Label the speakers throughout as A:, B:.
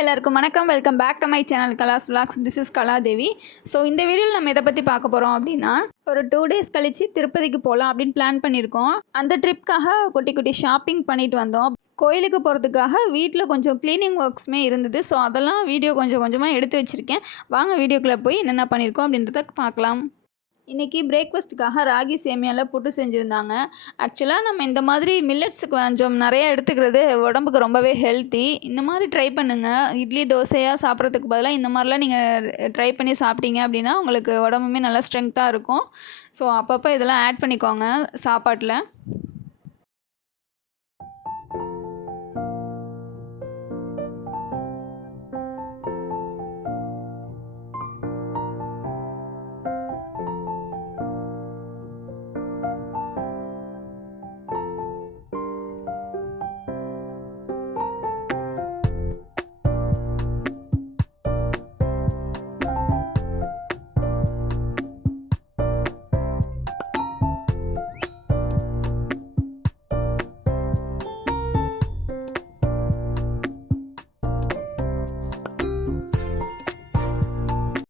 A: எல்லாருக்கும் வணக்கம். Welcome back to my channel Kala's vlogs. This is Kaladevi so இந்த வீடியோவில் நம்ம எதை பற்றி பார்க்க போகிறோம் அப்படின்னா ஒரு டூ டேஸ் கழித்து திருப்பதிக்கு போகலாம் அப்படின்னு பிளான் பண்ணியிருக்கோம் அந்த ட்ரிப்காக குட்டி குட்டி ஷாப்பிங் பண்ணிட்டு வந்தோம். கோயிலுக்கு போகிறதுக்காக வீட்டில் கொஞ்சம் க்ளீனிங் ஒர்க்ஸுமே இருந்தது. ஸோ அதெல்லாம் வீடியோ கொஞ்சம் கொஞ்சமாக எடுத்து வச்சுருக்கேன். வாங்க வீடியோக்குள்ளே போய் என்னென்ன பண்ணியிருக்கோம் அப்படின்றத பார்க்கலாம். இன்றைக்கி பிரேக்ஃபாஸ்ட்டுக்காக ராகி சேமியாவில் புட்டு செஞ்சுருந்தாங்க. ஆக்சுவலாக நம்ம இந்த மாதிரி மில்லட்ஸ் கொஞ்சம் நிறையா எடுத்துக்கிறது உடம்புக்கு ரொம்பவே ஹெல்த்தி இந்த மாதிரி ட்ரை பண்ணுங்கள் இட்லி தோசையாக சாப்பிட்றதுக்கு பதிலாக இந்த மாதிரிலாம் நீங்கள் ட்ரை பண்ணி சாப்பிட்டீங்க அப்படின்னா உங்களுக்கு உடம்புமே நல்லா ஸ்ட்ரென்த்தாக இருக்கும். ஸோ அப்பப்போ இதெல்லாம் ஆட் பண்ணிக்கோங்க சாப்பாட்டில்.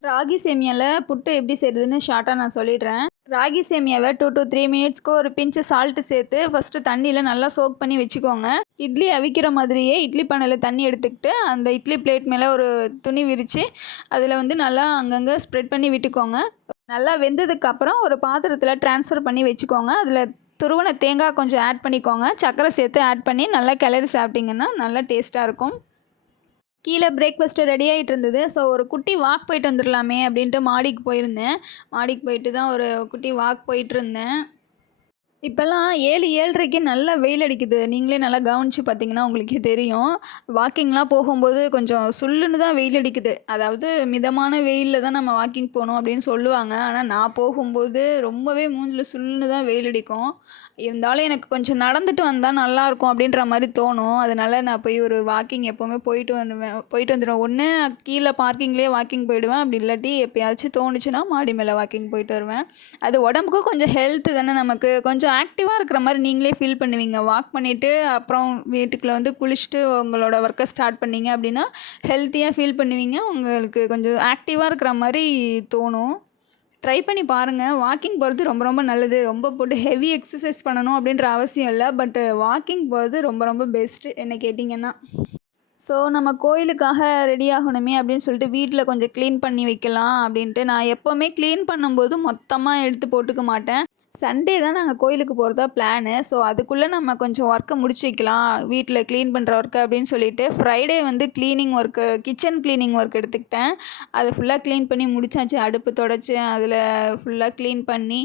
A: ராகி சேமியாவில் புட்டு எப்படி செய்கிறதுன்னு ஷார்ட்டாக நான் சொல்லிடுறேன். ராகி சேமியாவை டூ டூ த்ரீ மினிட்ஸ்க்கு ஒரு பிஞ்சு சால்ட்டு சேர்த்து ஃபஸ்ட்டு தண்ணியில் நல்லா சோக் பண்ணி வச்சுக்கோங்க. இட்லி அவிக்கிற மாதிரியே இட்லி பானையில் தண்ணி எடுத்துக்கிட்டு அந்த இட்லி பிளேட் மேலே ஒரு துணி விரித்து அதில் வந்து நல்லா அங்கங்கே ஸ்ப்ரெட் பண்ணி விட்டுக்கோங்க. நல்லா வெந்ததுக்கு அப்புறம் ஒரு பாத்திரத்தில் ட்ரான்ஸ்ஃபர் பண்ணி வச்சுக்கோங்க. அதில் துருவன தேங்காய் கொஞ்சம் ஆட் பண்ணிக்கோங்க. சர்க்கரை சேர்த்து ஆட் பண்ணி நல்லா கிளறி சாப்பிட்டிங்கன்னா நல்லா டேஸ்ட்டாக இருக்கும். கீழே பிரேக்ஃபாஸ்ட்டு ரெடி ஆகிட்டு இருந்தது ஸோ ஒரு குட்டி வாக் போயிட்டு வந்துடலாமே அப்படின்ட்டு மாடிக்கு போயிருந்தேன். மாடிக்கு போயிட்டு தான் ஒரு குட்டி வாக் போயிட்டு இருந்தேன் இப்போல்லாம் ஏழு ஏழரைக்கு நல்லா வெயில் அடிக்குது. நீங்களே நல்லா கவனித்து பார்த்தீங்கன்னா உங்களுக்கே தெரியும். வாக்கிங்லாம் போகும்போது கொஞ்சம் சுள்ளுன்னு தான் வெயில் அடிக்குது. அதாவது மிதமான வெயிலில் தான் நம்ம வாக்கிங் போகணும் அப்படின்னு சொல்லுவாங்க. ஆனால் நான் போகும்போது ரொம்பவே மூஞ்சில் சுள்ளுன்னு தான் வெயில் அடிக்கும். இருந்தாலும் எனக்கு கொஞ்சம் நடந்துட்டு வந்தால் நல்லாயிருக்கும் அப்படின்ற மாதிரி தோணும். அதனால நான் போய் ஒரு வாக்கிங் எப்போவுமே போயிட்டு வந்துடுவேன் போயிட்டு வந்துடுவேன். ஒன்று கீழே பார்க்கிங்லேயே வாக்கிங் போயிடுவேன். அப்படி இல்லாட்டி எப்போயாச்சும் தோணுச்சுன்னா மாடி மேலே வாக்கிங் போயிட்டு வருவேன். அது உடம்புக்கும் கொஞ்சம் ஹெல்த்து தானே நமக்கு. கொஞ்சம் ஆக்டிவாக இருக்கிற மாதிரி நீங்களே ஃபீல் பண்ணுவீங்க. வாக் பண்ணிவிட்டு அப்புறம் வீட்டுக்குள்ளே வந்து குளிச்சுட்டு உங்களோட ஒர்க்கை ஸ்டார்ட் பண்ணீங்க அப்படின்னா ஹெல்த்தியாக ஃபீல் பண்ணுவீங்க. உங்களுக்கு கொஞ்சம் ஆக்டிவாக இருக்கிற மாதிரி தோணும். ட்ரை பண்ணி பாருங்கள் வாக்கிங் போகிறது ரொம்ப ரொம்ப நல்லது. ரொம்ப போட்டு ஹெவி எக்ஸசைஸ் பண்ணணும் அப்படின்ற அவசியம் இல்லை. பட் வாக்கிங் போகிறது ரொம்ப ரொம்ப பெஸ்ட்டு என்ன கேட்டிங்கன்னா. ஸோ நம்ம கோயிலுக்காக ரெடி ஆகணுமே அப்படின்னு சொல்லிட்டு வீட்டில் கொஞ்சம் க்ளீன் பண்ணி வைக்கலாம் அப்படின்ட்டு நான் எப்போவுமே க்ளீன் பண்ணும்போது மொத்தமாக எடுத்து போட்டுக்க மாட்டேன். சண்டே தான் நாங்கள் கோயிலுக்கு போகிறதா பிளானு ஸோ அதுக்குள்ளே நம்ம கொஞ்சம் ஒர்க்கை முடிச்சு வைக்கலாம். வீட்டில் க்ளீன் பண்ணுற ஒர்க்கு அப்படின்னு சொல்லிட்டு ஃப்ரைடே வந்து cleaning work kitchen cleaning work எடுத்துக்கிட்டேன். அதை ஃபுல்லாக க்ளீன் பண்ணி முடிச்சாச்சு. அடுப்பு தொடச்சி அதில் ஃபுல்லாக க்ளீன் பண்ணி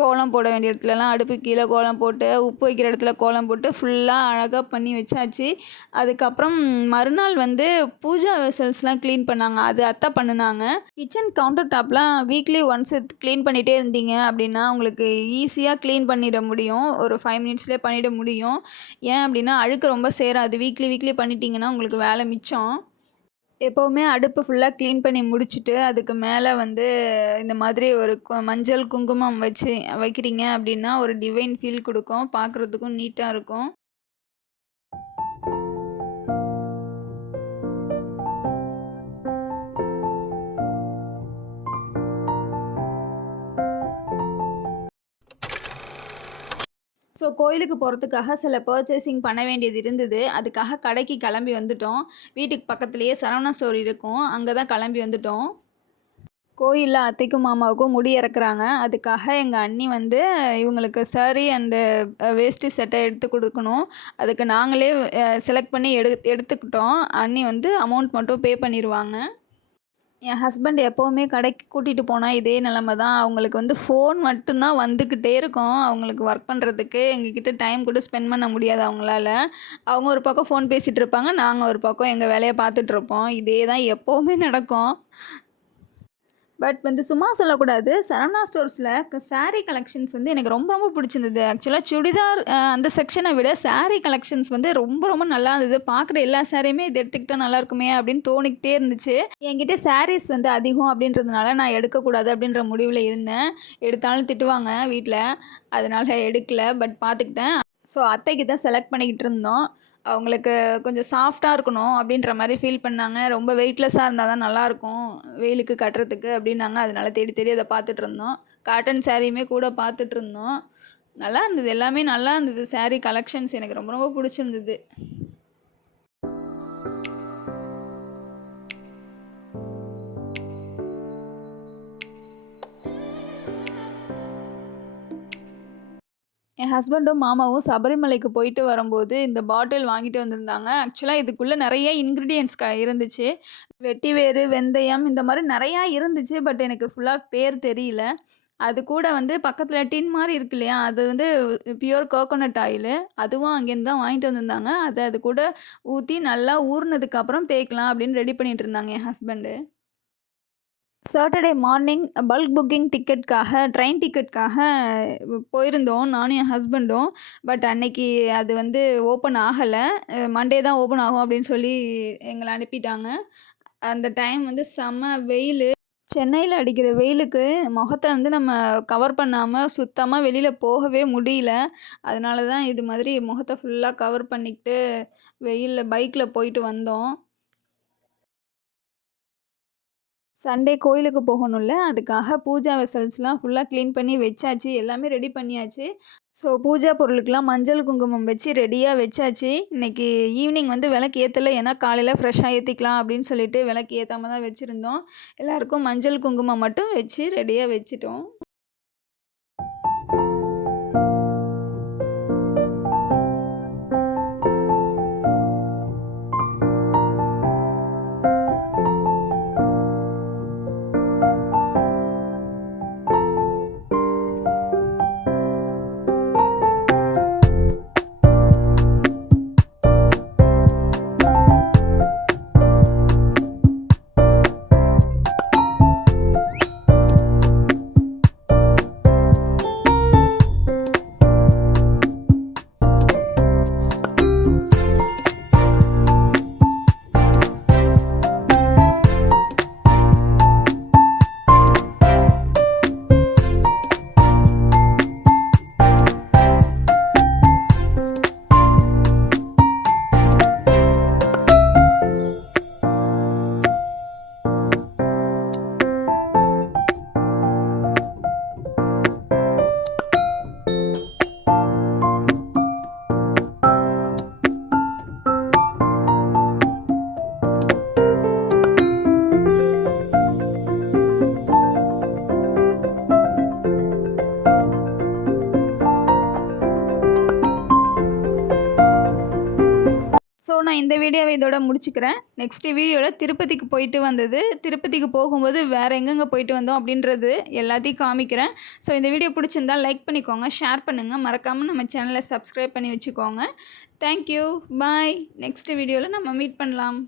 A: கோலம் போட வேண்டிய இடத்துலலாம் அடுப்பு கீழே கோலம் போட்டு உப்பு வைக்கிற இடத்துல கோலம் போட்டு ஃபுல்லாக அழகாக பண்ணி வச்சாச்சு. அதுக்கப்புறம் மறுநாள் வந்து பூஜா வெசல்ஸ்லாம் க்ளீன் பண்ணாங்க. அது அத்தை பண்ணுனாங்க. கிச்சன் கவுண்டர் டாப்லாம் வீக்லி ஒன்ஸ் க்ளீன் பண்ணிகிட்டே இருந்தீங்க அப்படின்னா உங்களுக்கு ஈஸியாக க்ளீன் பண்ணிட முடியும். ஒரு ஃபைவ் மினிட்ஸ்லேயே பண்ணிட முடியும். ஏன் அப்படின்னா அழுக்கு ரொம்ப சேராது. வீக்லி வீக்லி பண்ணிட்டீங்கன்னா உங்களுக்கு வேலை மிச்சம். எப்போவுமே அடுப்பு ஃபுல்லாக க்ளீன் பண்ணி முடிச்சுட்டு அதுக்கு மேலே வந்து இந்த மாதிரி ஒரு கு- மஞ்சள் குங்குமம் வச்சு வைக்கிறீங்க அப்படின்னா ஒரு டிவைன் ஃபீல் கொடுக்கும். பார்க்குறதுக்கும் நீட்டாக இருக்கும். ஸோ கோயிலுக்கு போகிறதுக்காக சில பர்ச்சேசிங் பண்ண வேண்டியது இருந்தது. அதுக்காக கடைக்கு கிளம்பி வந்துட்டோம். வீட்டுக்கு பக்கத்துலேயே சரவணா ஸ்டோர் இருக்கும். அங்கே தான் கிளம்பி வந்துட்டோம். கோயிலில் அத்தைக்கும் மாமாவுக்கும் முடி இறக்குறாங்க. அதுக்காக எங்கள் அண்ணி வந்து இவங்களுக்கு சரி அண்டு வேஷ்டி செட்டை எடுத்து கொடுக்கணும். அதுக்கு நாங்களே uh, செலக்ட் பண்ணி எடு எடுத்துக்கிட்டோம். அண்ணி வந்து அமௌண்ட் மட்டும் பே பண்ணிடுவாங்க என் ஹஸ்பண்ட் எப்போவுமே கடைக்கு கூட்டிகிட்டு போனால் இதே நிலமை தான். அவங்களுக்கு வந்து ஃபோன் மட்டும்தான் வந்துக்கிட்டே இருக்கும். அவங்களுக்கு ஒர்க் பண்ணுறதுக்கு எங்ககிட்ட டைம் கூட ஸ்பெண்ட் பண்ண முடியாது அவங்களால. அவங்க ஒரு பக்கம் ஃபோன் பேசிகிட்டு இருப்பாங்க நாங்கள் ஒரு பக்கம் எங்கள் வேலையை பார்த்துட்ருப்போம் இதே தான் எப்போவுமே நடக்கும். பட் வந்து சும்மா சொல்லக்கூடாது. சரவணா ஸ்டோர்ஸில் சாரீ கலெக்ஷன்ஸ் வந்து எனக்கு ரொம்ப ரொம்ப பிடிச்சிருந்தது. ஆக்சுவலாக சுடிதார் அந்த செக்ஷனை விட சாரீ கலெக்ஷன்ஸ் வந்து ரொம்ப ரொம்ப நல்லா இருந்தது. பார்க்குற எல்லா சாரியுமே இது எடுத்துக்கிட்டால் நல்லா இருக்குமே அப்படின்னு தோணிக்கிட்டே இருந்துச்சு. என்கிட்ட சாரீஸ் வந்து அதிகம் அப்படின்றதுனால நான் எடுக்கக்கூடாது அப்படின்ற முடிவில் இருந்தேன். எடுத்தாலும் திட்டுவாங்க வீட்டில் அதனால் எடுக்கல பட் பார்த்துக்கிட்டேன். ஸோ அத்தைக்கு தான் செலக்ட் பண்ணிக்கிட்டு இருந்தோம். அவங்களுக்கு கொஞ்சம் சாஃப்டாக இருக்கணும் அப்படின்ற மாதிரி ஃபீல் பண்ணாங்க. ரொம்ப வெயிட்லெஸ்ஸாக இருந்தால் தான் நல்லாயிருக்கும். வெயிலுக்கு கட்டுறதுக்கு அப்படின்னாங்க. அதனால தேடி தேடி அதை பார்த்துட்டு இருந்தோம். காட்டன் சாரியுமே கூட பார்த்துட்டு இருந்தோம். நல்லா இருந்தது. எல்லாமே நல்லா இருந்தது. saree கலெக்ஷன்ஸ் எனக்கு ரொம்ப ரொம்ப பிடிச்சிருந்தது. என் ஹஸ்பண்டும் மாமாவும் சபரிமலைக்கு போயிட்டு வரும்போது இந்த பாட்டில் வாங்கிட்டு வந்திருந்தாங்க. ஆக்சுவலாக இதுக்குள்ளே நிறைய இன்க்ரீடியன்ஸ் க இருந்துச்சு. வெட்டிவேறு வெந்தயம் இந்த மாதிரி நிறையா இருந்துச்சு பட் எனக்கு ஃபுல்லாக பேர் தெரியல. அது கூட வந்து பக்கத்தில் டின் மாதிரி இருக்கு இல்லையா? அது வந்து பியூர் கோகோனட் ஆயிலு அதுவும் அங்கேருந்து தான் வாங்கிட்டு வந்திருந்தாங்க. அதை அது கூட ஊற்றி நல்லா ஊறினதுக்கப்புறம் தேய்க்கலாம் அப்படின்னு ரெடி பண்ணிகிட்டு இருந்தாங்க என் husband Saturday morning bulk booking டிக்கெட்காக train டிக்கெட்காக போயிருந்தோம். நானும் என் ஹஸ்பண்டும் பட் அன்னைக்கு அது வந்து ஓப்பன் ஆகலை. மண்டே தான் ஓப்பன் ஆகும் அப்படின்னு சொல்லி எங்களை அனுப்பிட்டாங்க. அந்த டைம் வந்து செம்ம வெயில். சென்னையில் அடிக்கிற வெயிலுக்கு முகத்தை வந்து நம்ம கவர் பண்ணாமல் சுத்தமாக வெளியில் போகவே முடியல. அதனால தான் இது மாதிரி முகத்தை ஃபுல்லாக கவர் பண்ணிக்கிட்டு வெயிலில் பைக்கில் போயிட்டு வந்தோம். சண்டே கோயிலுக்கு போகணும்ல அதுக்காக பூஜா வெசல்ஸ்லாம் ஃபுல்லாக க்ளீன் பண்ணி வச்சாச்சு எல்லாமே ரெடி பண்ணியாச்சு. ஸோ பூஜா பொருளுக்கெலாம் மஞ்சள் குங்குமம் வச்சு ரெடியாக வச்சாச்சு. இன்றைக்கி ஈவினிங் வந்து விளக்கு ஏற்றலை ஏன்னா காலையில் ஃப்ரெஷ்ஷாக ஏற்றிக்கலாம் அப்படின்னு சொல்லிட்டு விளக்கு ஏற்றாம தான் வச்சுருந்தோம். எல்லாருக்கும் மஞ்சள் குங்குமம் மட்டும் வச்சு ரெடியாக வச்சுட்டோம். நான் இந்த வீடியோவை இதோட முடிச்சுக்கிறேன். நெக்ஸ்ட் வீடியோவில் திருப்பதிக்கு போயிட்டு வந்தது. திருப்பதிக்கு போகும்போது வேறு எங்கெங்கே போயிட்டு வந்தோம் அப்படின்றது எல்லாத்தையும் காமிக்கிறேன். ஸோ இந்த வீடியோ பிடிச்சிருந்தா லைக் பண்ணிக்கோங்க ஷேர் பண்ணுங்கள் மறக்காமல் நம்ம சேனலை சப்ஸ்கிரைப் பண்ணி வச்சுக்கோங்க. தேங்க்யூ பாய் நெக்ஸ்ட் வீடியோவில் நம்ம மீட் பண்ணலாம்.